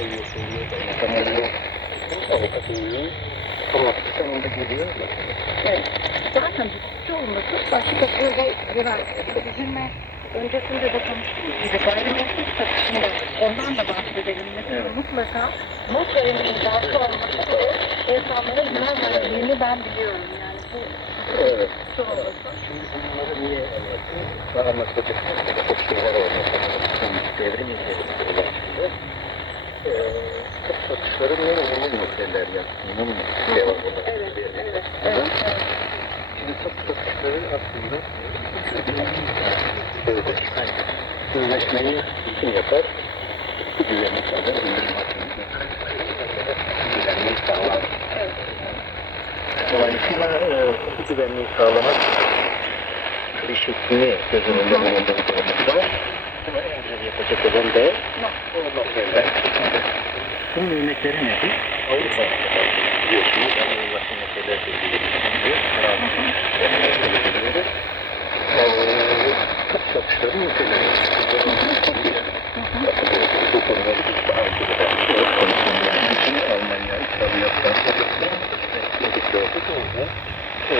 koyuyorsun, kaymakam oluyor, avukat oluyor. Ama sonunda geliyor da. Evet. Zaten çoğunlukla başka böyle bir üzülme öncesinde de konuştuğumuz gibi gayrimenkul satışında ondan da bahsedelim. Mesela Evet. mutlaka noterin imzası olması bile insanlara güven verdiğini ben biliyorum. Yani bu Evet. çoğunlukla. Şimdi bunları niye anlattım? Anlatacak çok şeyler olmuş. Devrim içerisinde Ee, tıp satışları ne önemli meseleler yaptığını mı cevap olarak Evet, veriyor. evet, evet, evet. Şimdi tıp satışları aslında sözleşme. Sözleşmeyi kim yapar? Güvenlik sağlar, indirim hakkını. Güvenliği sağlar. Dolayısıyla e, güvenliği sağlamak klişesini göz önünde bulundurduğumuzda bunu en güzel yapacak olan da o noterler. Bunun örnekleri nedir? Avrupa biliyorsunuz Anadolu'laşma Meseleler Birliği diyor. Fransız Tıp satışları niteleri. Bu konuda biz daha önce de konuşmamız için Almanya, İtalya, Fransa orada. Ee,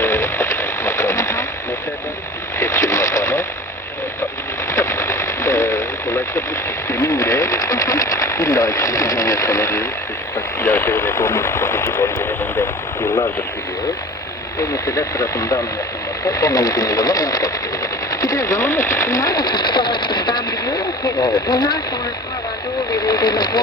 makamı, noterler, tescil makamı. Dolayısıyla bu sistemin de illa ki uzun yasaları, ileride ve domuz strateji bölgelerinde yıllardır biliyoruz. O mesele tarafından en uygun yolunu en kapsıyor. Bir de zaman açısından da. Ben biliyorum ki Evet. bunlar sonrasında randevu verildiğinde bu